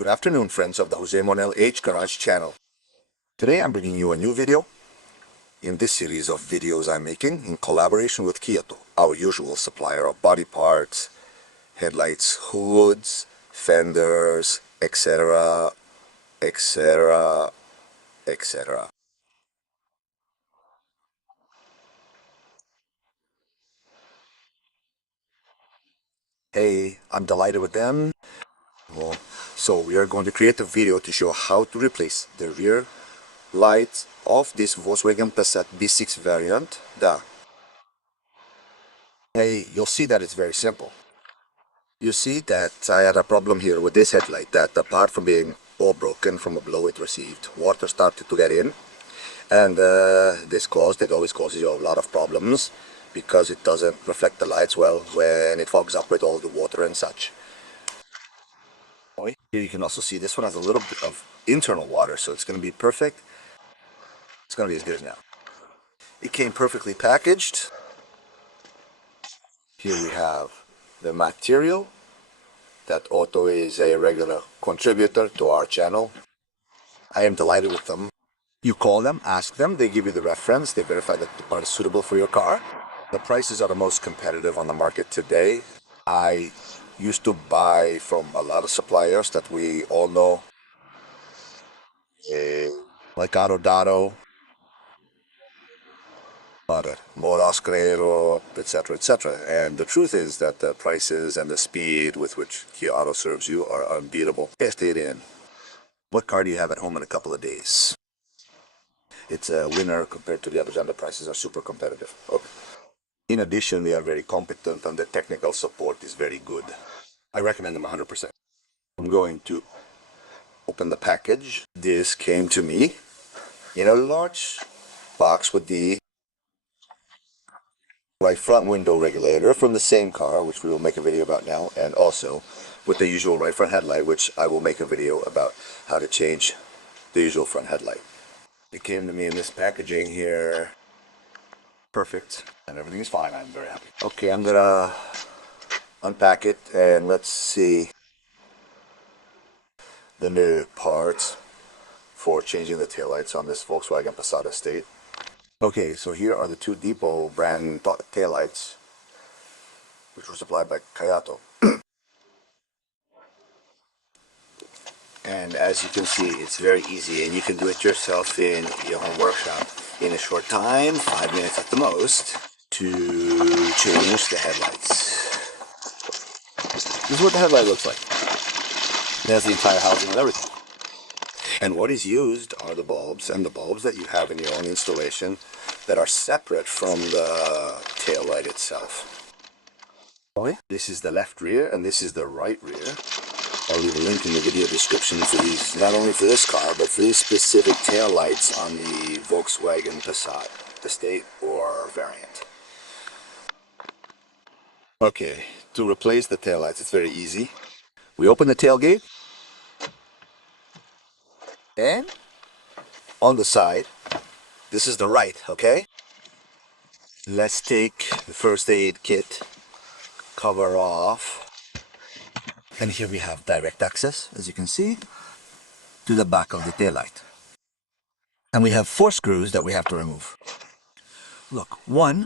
Good afternoon, friends of the Jose Manuel sGarage channel. Today I'm bringing you a new video in this series of videos I'm making in collaboration with Kiauto, our usual supplier of body parts, headlights, hoods, fenders, etc, etc, etc. Hey, I'm delighted with them. Well, so we are going to create a video to show how to replace the rear lights of this Volkswagen Passat B6 variant. Hey, you'll see that it's very simple. You see that I had a problem here with this headlight, that apart from being all broken from a blow it received, water started to get in, and it always causes you a lot of problems because it doesn't reflect the lights well when it fogs up with all the water and such. Here you can also see this one has a little bit of internal water, so it's going to be perfect. It's going to be as good as now. It came perfectly packaged. Here we have the material. That Auto is a regular contributor to our channel. I am delighted with them. You call them, ask them, they give you the reference, they verify that the part is suitable for your car. The prices are the most competitive on the market today. I used to buy from a lot of suppliers that we all know, like Autodato, etc., etc. And the truth is that the prices and the speed with which Kiauto serves you are unbeatable. Test it in. What car do you have at home in a couple of days? It's a winner compared to the others, and the prices are super competitive. Okay. In addition, they are very competent and the technical support is very good. I recommend them 100%. I'm going to open the package. This came to me in a large box with the right front window regulator from the same car, which we will make a video about now, and also with the usual right front headlight, which I will make a video about how to change the usual front headlight. It came to me in this packaging here. Perfect. And everything is fine. I'm very happy. Okay, I'm gonna unpack it and let's see the new parts for changing the taillights on this Volkswagen Passat Step. Okay, so here are the two Depot brand taillights, which were supplied by Kiauto. And as you can see, it's very easy and you can do it yourself in your home workshop in a short time, 5 minutes at the most, to change the headlights. This is what the headlight looks like. It has the entire housing and everything. And what is used are the bulbs, and the bulbs that you have in your own installation that are separate from the tail light itself. This is the left rear and this is the right rear. I'll leave a link in the video description for these, not only for this car, but for these specific tail lights on the Volkswagen Passat Step or variant. Okay, to replace the tail lights, it's very easy. We open the tailgate, and on the side, this is the right, okay? Let's take the first aid kit cover off. And here we have direct access, as you can see, to the back of the taillight. And we have 4 screws that we have to remove. Look, one.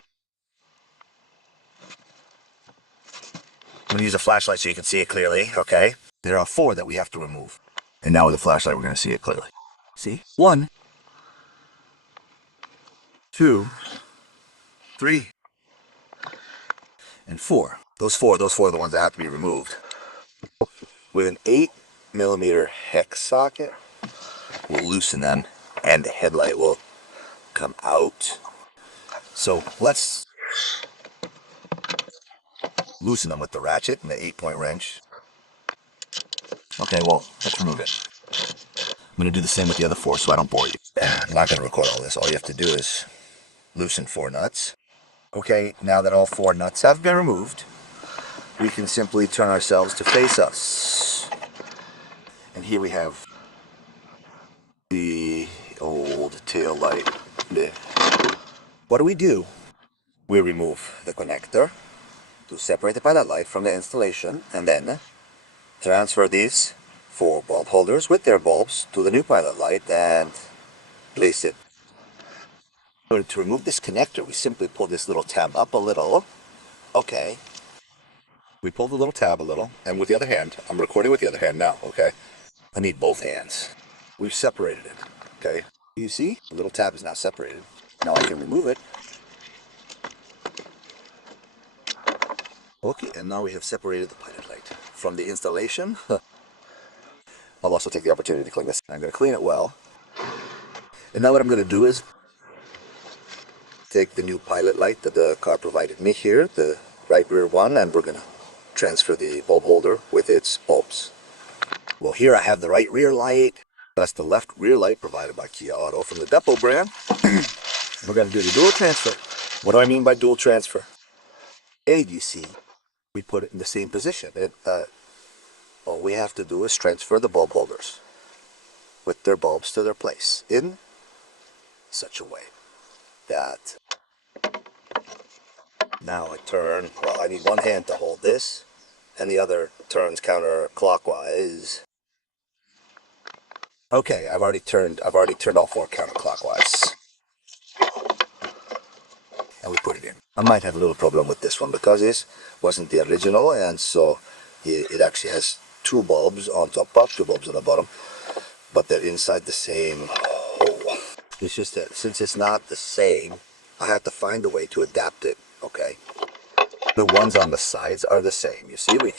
I'm going to use a flashlight so you can see it clearly, okay? There are 4 that we have to remove. And now with the flashlight, we're going to see it clearly. See? 1, 2, 3, and 4. Those four are the ones that have to be removed. With an 8mm hex socket, we'll loosen them and the headlight will come out. So let's loosen them with the ratchet and the 8-point wrench. Okay, well, let's remove it. I'm going to do the same with the other 4 so I don't bore you. I'm not going to record all this. All you have to do is loosen 4 nuts. Okay, now that all 4 nuts have been removed, we can simply turn ourselves to face us. And here we have the old tail light. What do? We remove the connector to separate the pilot light from the installation, and then transfer these 4 bulb holders with their bulbs to the new pilot light and place it. In order to remove this connector, we simply pull this little tab up a little. Okay. We pull the little tab a little, and with the other hand, I'm recording with the other hand now, okay? I need both hands. We've separated it, okay? You see? The little tab is now separated. Now I can remove it. Okay, and now we have separated the pilot light from the installation. I'll also take the opportunity to clean this. I'm going to clean it well. And now what I'm going to do is take the new pilot light that the car provided me here, the right rear one, and we're going to transfer the bulb holder with its bulbs. Well, here I have the right rear light. That's the left rear light provided by Kiauto from the depot brand. We're going to do the dual transfer. What do I mean by dual transfer? ADC. We put it in the same position. All we have to do is transfer the bulb holders with their bulbs to their place in such a way that now I turn. Well, I need one hand to hold this and the other turns counterclockwise. Okay, I've already turned all 4 counterclockwise. And we put it in. I might have a little problem with this one because this wasn't the original, and so it actually has 2 bulbs on top, 2 bulbs on the bottom, but they're inside the same hole. It's just that since it's not the same, I have to find a way to adapt it, okay? The ones on the sides are the same. You see, we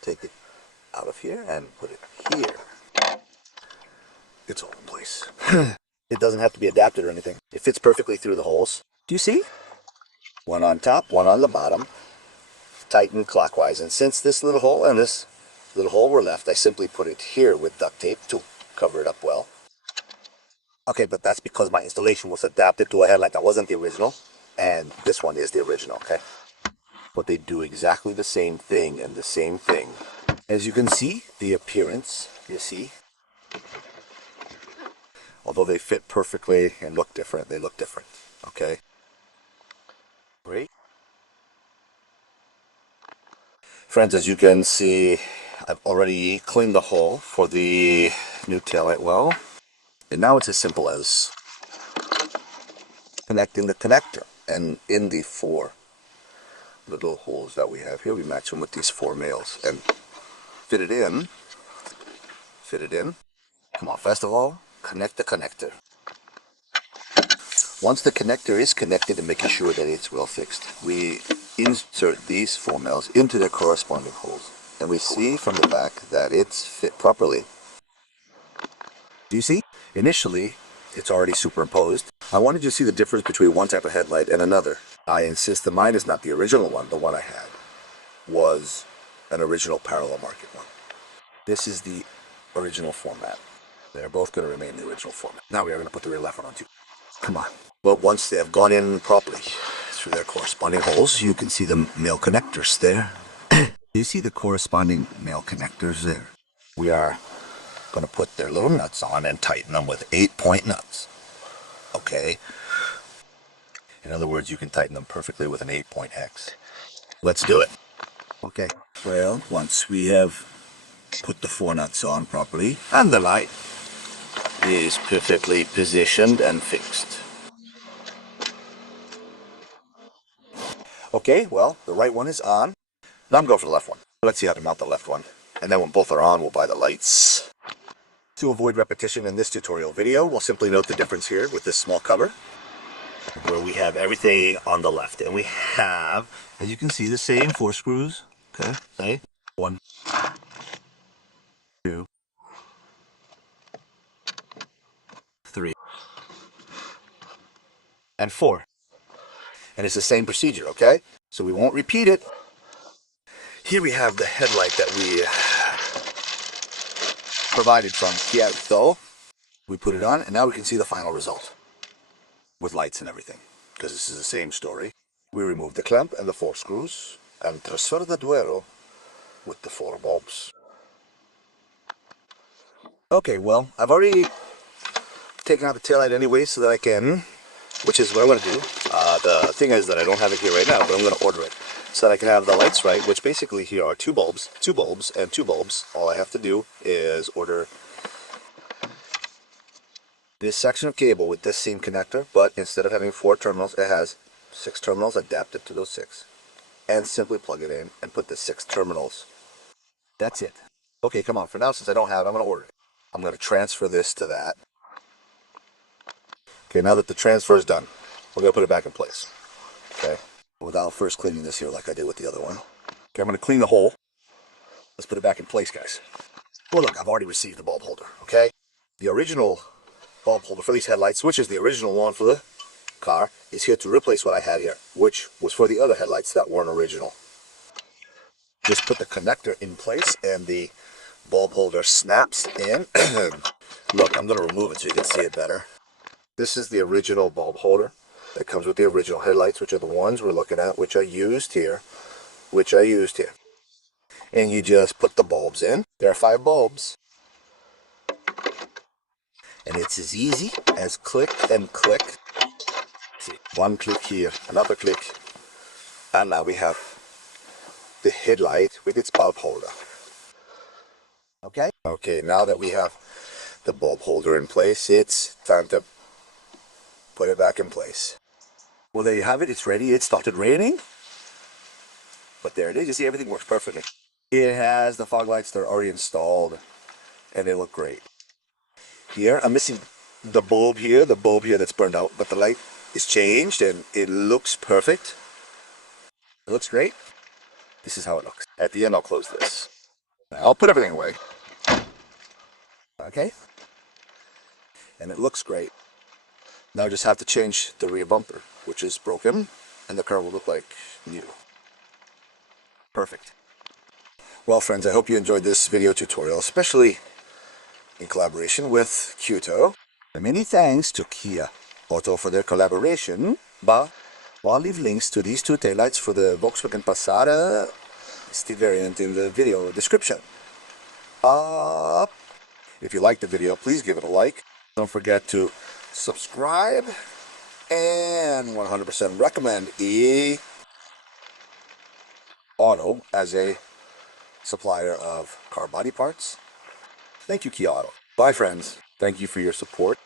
take it out of here and put it here. It's all in place. It doesn't have to be adapted or anything. It fits perfectly through the holes. Do you see? One on top, one on the bottom. Tighten clockwise. And since this little hole and this little hole were left, I simply put it here with duct tape to cover it up well. Okay, but that's because my installation was adapted to a headlight that wasn't the original. And this one is the original, okay? But they do exactly the same thing and the same thing. As you can see, the appearance, you see? Although they fit perfectly and look different, they look different, okay? Great. Friends, as you can see, I've already cleaned the hole for the new taillight well. And now it's as simple as connecting the connector. And in the 4 little holes that we have here, we match them with these 4 males and fit it in. Fit it in. Come on, first of all, connect the connector. Once the connector is connected and making sure that it's well fixed, we insert these 4 males into their corresponding holes. And we see from the back that it's fit properly. Do you see? Initially, it's already superimposed. I wanted you to see the difference between one type of headlight and another. I insist that mine is not the original one. The one I had was an original parallel market one. This is the original format. They're both going to remain the original format. Now we are going to put the rear left one on too. Come on. Well, once they have gone in properly through their corresponding holes, you can see the male connectors there. You see the corresponding male connectors there. We are going to put their little nuts on and tighten them with 8-point nuts. Okay? In other words, you can tighten them perfectly with an 8-point hex. Let's do it. Okay. Well, once we have put the 4 nuts on properly, and the light is perfectly positioned and fixed. Okay, well, the right one is on. Now I'm going for the left one. Let's see how to mount the left one. And then when both are on, we'll buy the lights. To avoid repetition in this tutorial video, we'll simply note the difference here with this small cover, where we have everything on the left. And we have, as you can see, the same 4 screws. Okay, say 1, 2, 3, and 4. And it's the same procedure, okay? So we won't repeat it. Here we have the headlight that we provided from Kiauto. We put it on, and now we can see the final result with lights and everything, because this is the same story. We remove the clamp and the 4 screws and transfer the duero with the 4 bulbs. Okay, well, I've already taken out the taillight anyway so that I can, which is what I'm going to do. The thing is that I don't have it here right now, but I'm going to order it. so that I can have the lights right, which basically here are two bulbs, and two bulbs. All I have to do is order this section of cable with this same connector, but instead of having 4 terminals, it has 6 terminals adapted to those 6. And simply plug it in and put the 6 terminals. That's it. Okay, come on. For now, since I don't have it, I'm going to order it. I'm going to transfer this to that. Okay, now that the transfer is done, we're going to put it back in place. Okay, without first cleaning this here like I did with the other one. Okay, I'm going to clean the hole. Let's put it back in place, guys. Well, look, I've already received the bulb holder, okay? The original bulb holder for these headlights, which is the original one for the car, is here to replace what I had here, which was for the other headlights that weren't original. Just put the connector in place and the bulb holder snaps in. Look, I'm going to remove it so you can see it better. This is the original bulb holder that comes with the original headlights, which are the ones we're looking at, which I used here. And you just put the bulbs in. There are 5 bulbs. And it's as easy as click and click. See, one click here, another click. And now we have the headlight with its bulb holder. Okay? Okay, now that we have the bulb holder in place, it's time to put it back in place. Well, there you have it. It's ready. It started raining. But there it is. You see, everything works perfectly. It has the fog lights that are already installed, and they look great. Here, I'm missing the bulb here that's burned out, but the light is changed, and it looks perfect. It looks great. This is how it looks. At the end, I'll close this. I'll put everything away. Okay? And it looks great. Now I just have to change the rear bumper, which is broken, and the car will look like new. Perfect. Well, friends, I hope you enjoyed this video tutorial, especially in collaboration with Kiauto. Many thanks to Kiauto for their collaboration, but I'll leave links to these 2 taillights for the Volkswagen Passat Step variant in the video description. If you liked the video, please give it a like. Don't forget to subscribe and 100% recommend Kiauto as a supplier of car body parts. Thank you, Kiauto. Bye, friends. Thank you for your support.